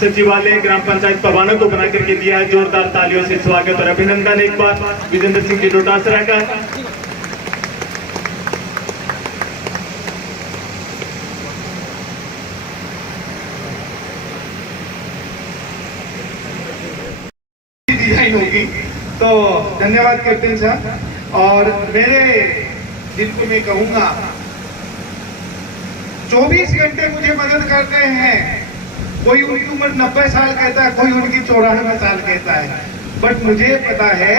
सचिवालय ग्राम पंचायत पवानों को बना करके दिया है। जोरदार तालियों से स्वागत और अभिनंदन एक बार विजेंद्र सिंह जी डोटासरा का। डिजाइन होगी तो धन्यवाद कैप्टन साहब। और मेरे जिनको मैं कहूंगा 24 घंटे मुझे मदद करते हैं। कोई उनकी उम्र 90 साल कहता है, कोई उनकी 94 साल कहता है, बट मुझे पता है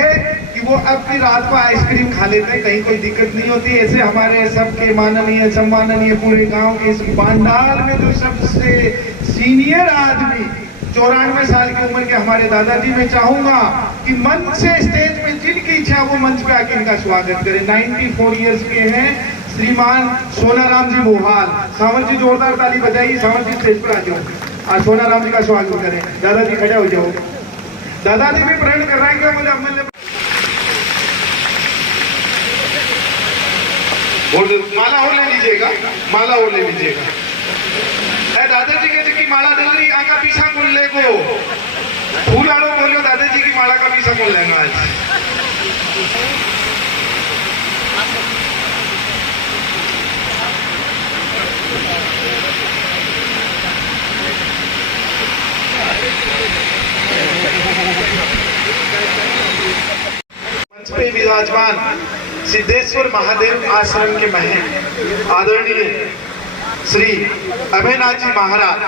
कि वो अब भी रात को आइसक्रीम खा लेते हैं, कहीं कोई दिक्कत नहीं होती। ऐसे हमारे सबके माननीय सम्माननीय पूरे गांव के इस बांडाल में जो सबसे सीनियर आदमी 94 साल की उम्र के हमारे दादाजी, मैं चाहूंगा कि मंच से स्टेज पे जिनकी इच्छा वो मंच पे आके इनका स्वागत करें। 94 इयर्स के हैं श्रीमान सोनाराम जी मोहाल। सावंत जी जोरदार ताली बजाइए। सावंत जी स्टेज पर आ जाओ और सोनाराम जी का स्वागत करें। दादाजी खड़े हो जाओ। दादाजी भी प्रण कर रहे हैं कि मुझे अमल माला और ले लीजिएगा, माला और ले लीजिएगा। दादाजी के की माला डल रही आका पीछा मुल ले को फूल आड़ो बोलो दादाजी की माला का पीछा मुल लेना आज। मंच पे विराजमान सिद्धेश्वर महादेव आश्रम के महंत आदरणीय श्री अभयनाथ जी महाराज,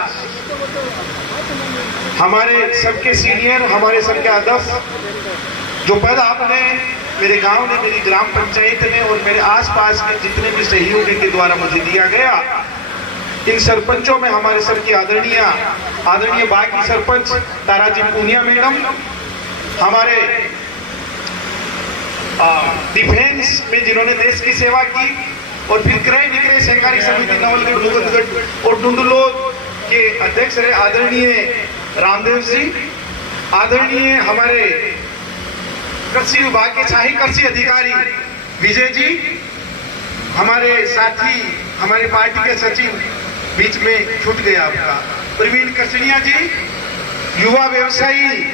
हमारे सबके सीनियर, हमारे सबके आदर्श, जो पद आपने मेरे गांव ने, मेरी ग्राम पंचायत ने और मेरे आसपास के जितने भी सहयोगी के द्वारा मुझे दिया गया, इन सरपंचों में हमारे सबकी आदरणीय बाकी सरपंच ताराजी पूनिया मैडम, हमारे डिफेंस में जिन्होंने देश की सेवा की, और फिर क्रय विक्रय सहकारी समिति नवलगढ़ मुगदगढ़ और डुंडलोद के अध्यक्ष रहे आदरणीय रामदेव जी, आदरणीय हमारे कृषि विभाग के सहायक कृषि अधिकारी विजय जी, हमारे साथी हमारी पार्टी के सचिव बीच में छूट गया आपका प्रवीण कसड़िया जी, युवा व्यवसायी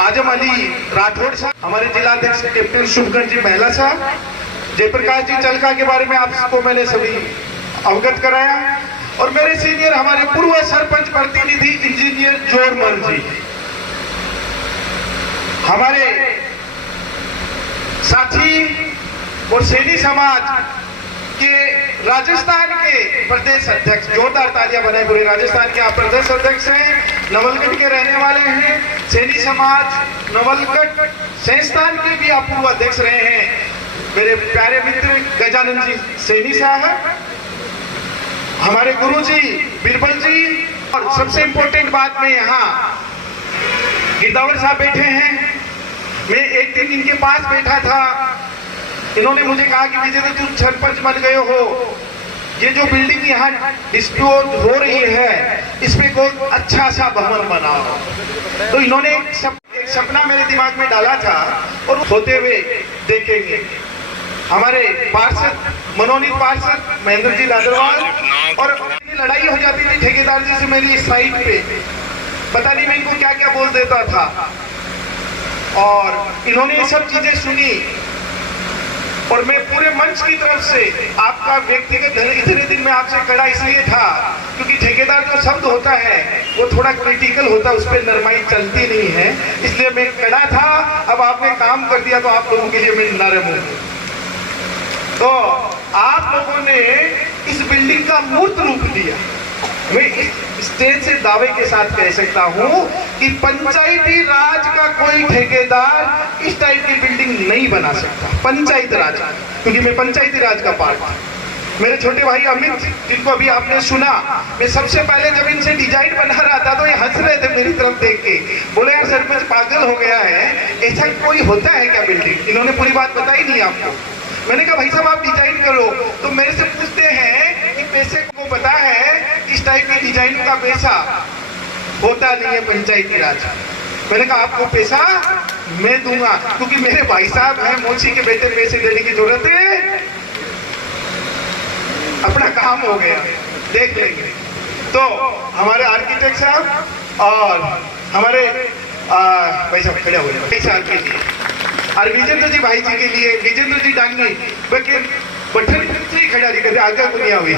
आजम अली राठौड़ साहब, हमारे जिलाध्यक्ष कैप्टन शुभकर जी महिला साहब, जयप्रकाश जी चलका के बारे में आपको मैंने सभी अवगत कराया, और मेरे सीनियर हमारे पूर्व सरपंच प्रतिनिधि इंजीनियर जोरमल जी, हमारे साथी और सैनी समाज के राजस्थान के प्रदेश अध्यक्ष, जोरदार तालियां बनाए। पूरे राजस्थान के आप प्रदेश अध्यक्ष हैं, नवलगढ़ के रहने वाले हैं, सैनी समाज नवलगढ़ संस्थान के भी आप पूर्व अध्यक्ष रहे हैं। मेरे प्यारे मित्र गजानंद जी सैनी साहब, हमारे गुरु जी बीरबल जी, और सबसे इंपॉर्टेंट बात में यहाँ गिरदावर साहब बैठे हैं। मैं एक दिन इनके पास बैठा था, इन्होंने मुझे कहा कि विजय तुम सरपंच बन गए हो, ये जो बिल्डिंग यहाँ डिस्प्यूट हो रही है इस पे कोई अच्छा सा भवन बनाओ। तो इन्होंने एक सपना मेरे दिमाग में डाला था और होते हुए देखेंगे। हमारे पार्षद मनोनीत पार्षद महेंद्र जी लाडरवाल, और लड़ाई हो जाती थी ठेकेदार जी से मेरी साइड पे, पता नहीं मैं इनको क्या क्या बोल देता था, और इन्होंने ये सब चीजें सुनी, और मैं पूरे मंच की तरफ से आपका व्यक्तिगत इतने दिन में आपसे कड़ा इसलिए था क्योंकि ठेकेदार जो शब्द होता है वो थोड़ा क्रिटिकल होता है, उस पर नरमाई चलती नहीं है, इसलिए मैं कड़ा था। अब आपने काम कर दिया तो आप लोगों के लिए मैं नरम हूं। तो आप लोगों ने इस बिल्डिंग का मूर्त रूप दिया। मैं इस स्टेज से दावे के साथ कह सकता हूं कि पंचायती राज का कोई ठेकेदार इस टाइप की बिल्डिंग नहीं बना सकता, पंचायत राज, क्योंकि मैं पंचायती राज का पार्ट हूं। मेरे छोटे भाई अमित, जिनको अभी आपने सुना, मैं सबसे पहले जब इनसे डिजाइन बना रहा था तो ये हंस रहे थे मेरी तरफ देख के, बोले यार सरपंच पागल हो गया है, ऐसा कोई होता है क्या बिल्डिंग? इन्होंने पूरी बात बताई नहीं आपको। मैंने कहा भाई साहब आप डिजाइन करो, तो मेरे से पूछते हैं कि पैसे को पता है इस टाइप की डिजाइन का पैसा होता नहीं है पंचायती राज। मैंने कहा आपको पैसा मैं दूंगा, क्योंकि मेरे भाई साहब हैं, मोची के बेटे, पैसे देने की जरूरत है, अपना काम हो गया, देख लेंगे। तो हमारे आर्किटेक्ट साहब और हमारे पैसा खड़े हुए पैसा के लिए और विजेंद्र जी भाई जी के लिए विजेंद्र जी डांगी बठन से खड़ा दिखते आगे दुनिया हुई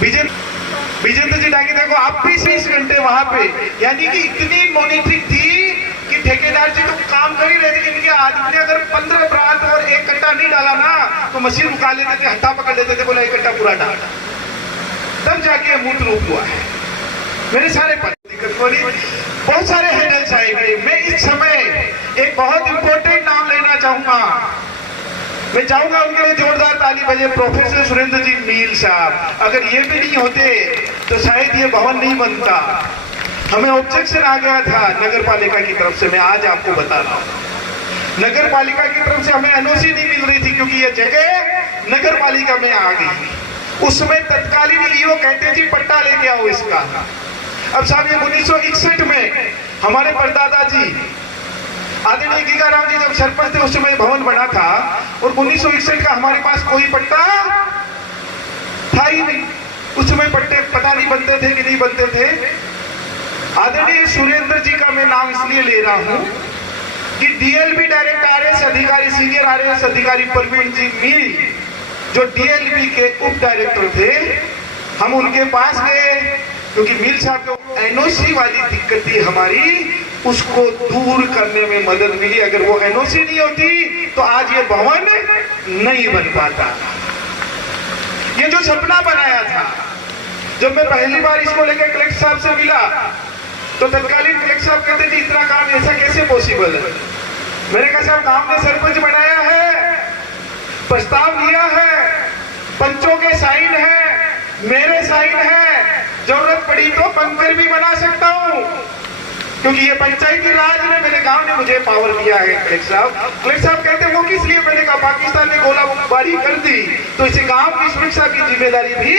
विजेंद्र जी डांगी देखो आप भी 20 घंटे वहां पे, यानी कि इतनी मॉनिटरिंग थी कि ठेकेदार जी तो काम कर ही रहे थे। इनके आदमी ने अगर 15 बरात और 1 कट्टा नहीं डाला ना तो मशीन उठा लेते थे, हत्था पकड़ लेते थे, बोला 1 कट्टा पूरा डाल, तब जाके मूत्र रूप हुआ है। मेरे सारे दिक्कत को नहीं, बहुत सारे हेडल्स आएंगे। मैं इस समय एक बहुत इंपॉर्टेंट नाम लेना चाहूंगा, मैं चाहूंगा उनके लिए जोरदार ताली बजे। प्रोफेसर सुरेंद्र जी मील साहब, अगर ये भी नहीं होते तो शायद ये भवन नहीं बनता। हमें ऑब्जेक्शन आ गया था नगर पालिका की तरफ से, मैं आज आपको बता रहा हूं। नगर पालिका की तरफ से हमें एनओसी नहीं मिल रही थी क्योंकि ये जगह नगर पालिका में आ गई। उस समय तत्कालीन ईओ कहते जी पट्टा लेके आओ इसका। अब साहब ये 1961 में हमारे परदादा जी आदरणीय गीगाराम जी जब सरपंच थे उस समय भवन बना था, और 1961 का हमारे पास कोई पट्टा था ही नहीं। उस समय पट्टे पता नहीं बनते थे कि नहीं बनते थे। आदरणीय सुरेंद्र जी का मैं नाम इसलिए ले रहा हूं कि डीएलबी डायरेक्ट आरएस अधिकारी, सीनियर आरएस अधिकारी प्रवीण जी मील, जो डीएलबी के उप डायरेक्टर थे, हम उनके पास गए क्योंकि मील साहब को एनओसी वाली दिक्कत थी हमारी, उसको दूर करने में मदद मिली। अगर वो एनओसी नहीं होती तो आज ये भवन नहीं बन पाता। ये जो सपना बनाया था, जब मैं पहली बार इसको लेकर कलेक्टर साहब से मिला तो तत्कालीन कलेक्टर साहब कहते थे इतना काम ऐसा कैसे पॉसिबल है। मैंने कहा साहब गांव ने सरपंच बनाया है, प्रस्ताव लिया है, पंचों के साइन है, मेरे साइन है, जरूरत पड़ी तो बंकर भी बना सकता हूं क्योंकि ये पंचायती राज ने, मेरे गांव ने मुझे पावर दिया है। कलेक्टर साहब कहते वो किस लिए, मैंने कहा पाकिस्तान ने गोलाबारी कर दी तो इसे गांव की सुरक्षा की जिम्मेदारी भी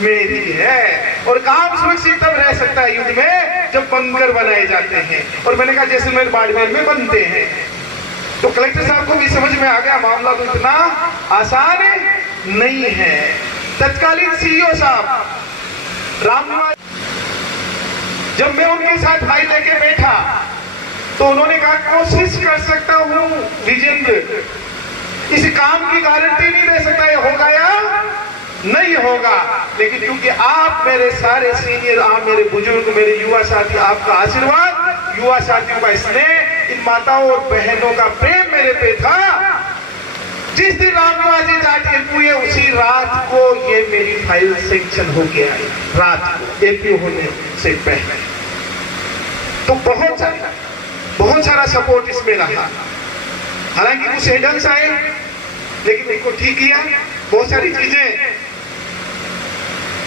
मेरी है, और गांव सुरक्षित तब रह सकता है युद्ध में जब बंकर बनाए जाते हैं, और मैंने कहा जैसलमेर बाड़मेर में बनते हैं। तो कलेक्टर साहब को भी समझ में आ गया मामला तो इतना आसान नहीं है। तत्कालीन सीईओ साहब रामनिवास, जब मैं उनके साथ फाइल लेके बैठा तो उन्होंने कहा कोशिश कर सकता हूं विजेंद्र, इस काम की गारंटी नहीं दे सकता ये होगा या नहीं होगा, लेकिन क्योंकि आप मेरे सारे सीनियर, आप मेरे बुजुर्ग, मेरे युवा साथी, आपका आशीर्वाद, युवा साथियों का स्नेह, इन माताओं और बहनों का प्रेम मेरे पे था। जिस दिन रामनिवास जी जाके हुए उसी रात को ये मेरी फाइल सेंक्शन हो गया है, रात को एपीओ होने से पहले। तो बहुत सारा सपोर्ट इसमें रहा। हालांकि कुछ हेडल्स आए लेकिन इनको ठीक किया। बहुत सारी चीजें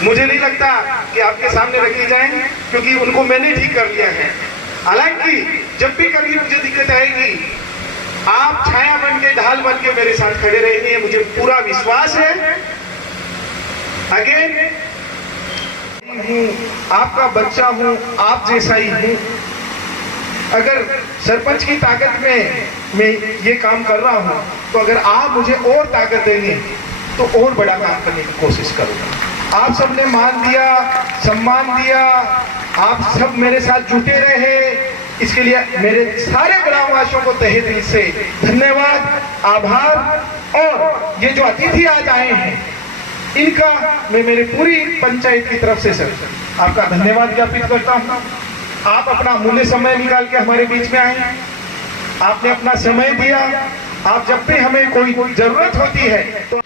मुझे नहीं लगता कि आपके सामने रखी जाए क्योंकि उनको मैंने ठीक कर लिया है। हालांकि जब भी कभी मुझे दिक्कत आएगी आप छाया बन के, ढाल बन के मेरे साथ खड़े रहेंगे, मुझे पूरा विश्वास है। अगेन हूं, आपका बच्चा हूं, आप जैसा ही हूं। अगर सरपंच की ताकत में मैं ये काम कर रहा हूं तो अगर आप मुझे और ताकत देंगे तो और बड़ा काम करने की कोशिश करूंगा। आप सबने मान दिया, सम्मान दिया, आप सब मेरे साथ जुटे रहे, इसके लिए मेरे सारे ग्रामवासियों को तहे दिल से धन्यवाद, आभार। और ये जो अतिथि आज आए हैं इनका मैं मेरी पूरी पंचायत की तरफ से सर आपका धन्यवाद ज्ञापित करता हूं। आप अपना मूल्य समय निकाल के हमारे बीच में आए, आपने अपना समय दिया। आप जब भी हमें कोई जरूरत होती है तो